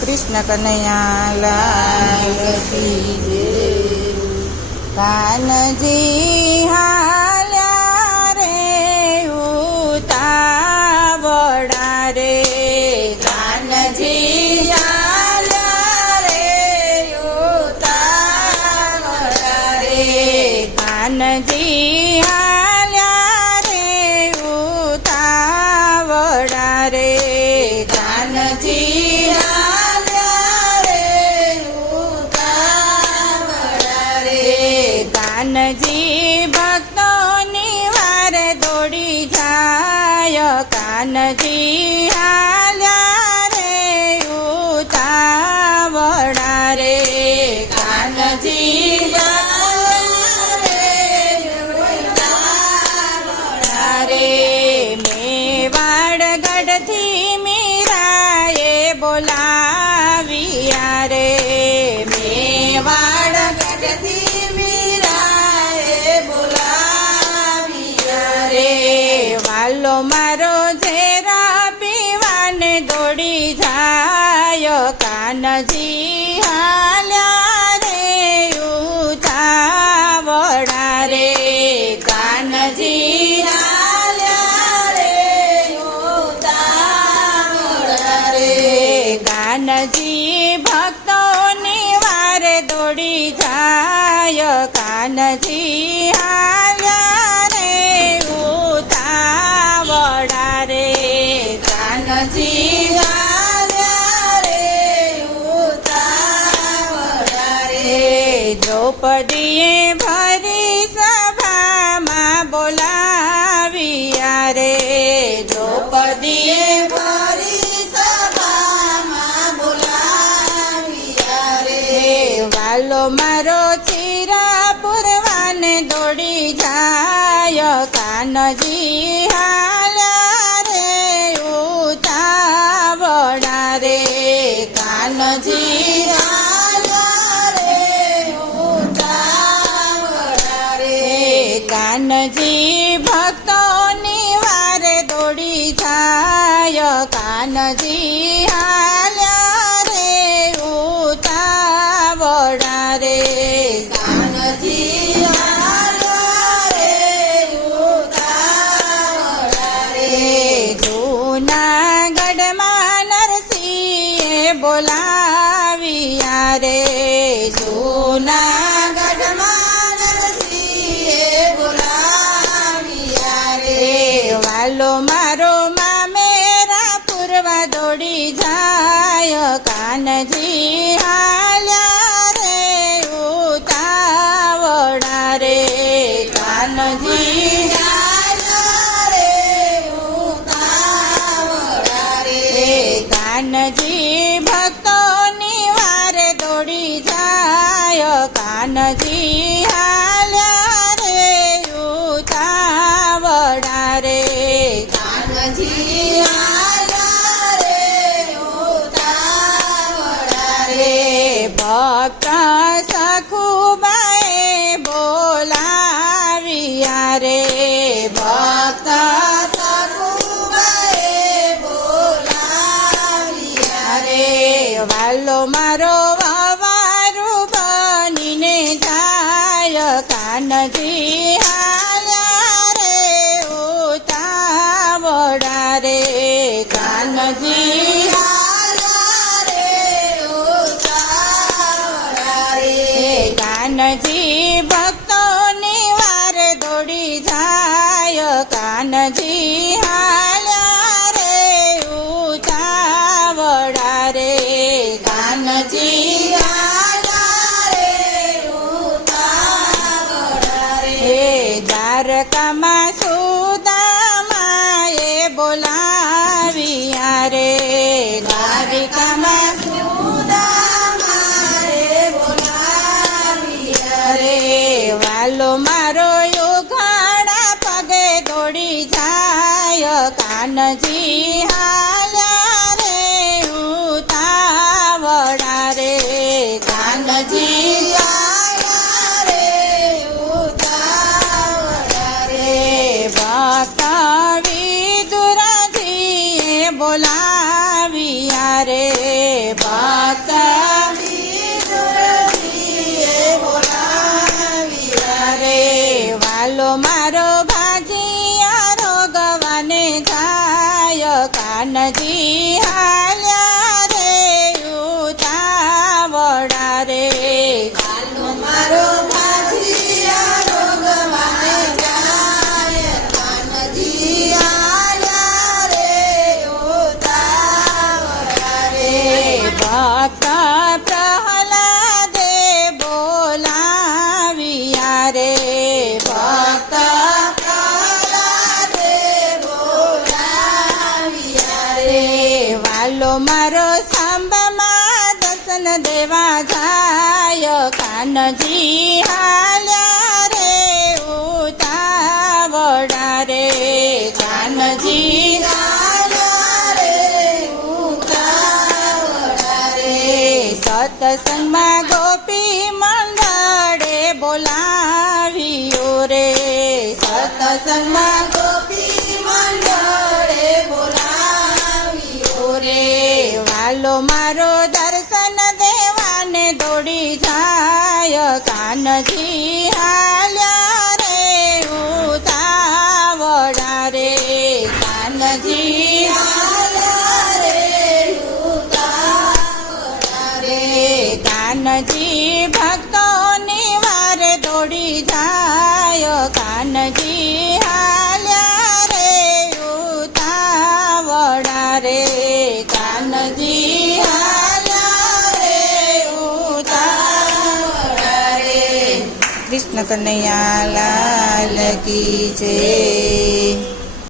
कृष्ण कन्हैया लाल की जय। कानजी हाल्या रे उतावळा रे, कानजी हाल्या रे उतावळा रे, कानजी हाल्या रे उतावळा रे, कानजी कानजी भक्तोनी वारे दौड़ी जाय, कानजी हाल्या रे उतावळा रे, कानजी हाल्या रे उतावळा रे। मेवाड़गढ़थी मीराए बोलाविया रे, मेवाड़गढ़थी वालो मारो झेरा पीवाने दौड़ी जाय, कानजी हाल्या रे उतावळा रे, कानजी हाल्या रे उतावळा रे, कानजी भक्तोनी वारे दौड़ी जाय, कानजी हाल्या कानजी हाल्या रे उतावळा रे। द्रौपदीए भरी सभा मां बोलाविया रे, द्रौपदीए भरी सभा मां बोलाविया रे। वालो मारो चिरापुरवाने दौड़ी जाय, कानजी हाल्या कानजी हाल्या रे उतावळा रे, कानजी भक्तोनी वारे दौड़ी जाय, कानजी हाल्या रे उतावळा रे, कानजी हाल्या रे उतावळा रे। जूनागढ़मां बोलाविया रे, जूनागढ़मां नरसिंहे बोलाविया रे। वालो मारो मामेरा पुरवा दौड़ी जाय, कानजी हाल्या रे उतावळा रे, कानजी हाल्या रे उतावळा रे, कानजी भक्तोनी वारे दौड़ी जाय, कानजी हाल्या रे उतावळा रे, कानजी हाल्या रे उतावळा रे। भक्त सखुबाए बोलाविया रे, भक्त वालो मारो वारू बनीने जाय, कानजी हाल्या रे उतावळा रे, कानजी हाल्या रे उतावळा रे। कानजी भक्तोनी वारे दौड़ी जाय, कानजी हाल्या रे उतावळा रे, कानजी हाल्या रे उतावळा रे। द्वारकामां सुदामाए बोलाविया रे, द्वारकामां सुदामाए बोलाविया रे। वालो मारो युगाड़ा पगे दौड़ी जाय, कानजी हाल्या रे उतावळा रे, મારો સાંબમાં દર્શન દેવા જાય કાનજી હાલ્યા રે ઉતાવળા રે કાનજી હાલ્યા રે ઉતાવળા રે સત્સંગમાં ગોપી મંડળે બોલાવ્યો રે સત્સંગમાં ગોપી મંડળે બોલાવ્યો રે વાલો મારો દર્શન દેવાને દોડી જાય કાનજી હાલ્યા રે ઉતાવળા રે કાનજી હાલ્યા રે ઉતાવળા રે કાનજી ભક્તોની વારે દોડી જાય કાનજી હાલ્યા રે ઉતાવળા રે કાનજી હાલ્યા રે ઉતાવળા રે કૃષ્ણ કનૈયા લાલ કી જય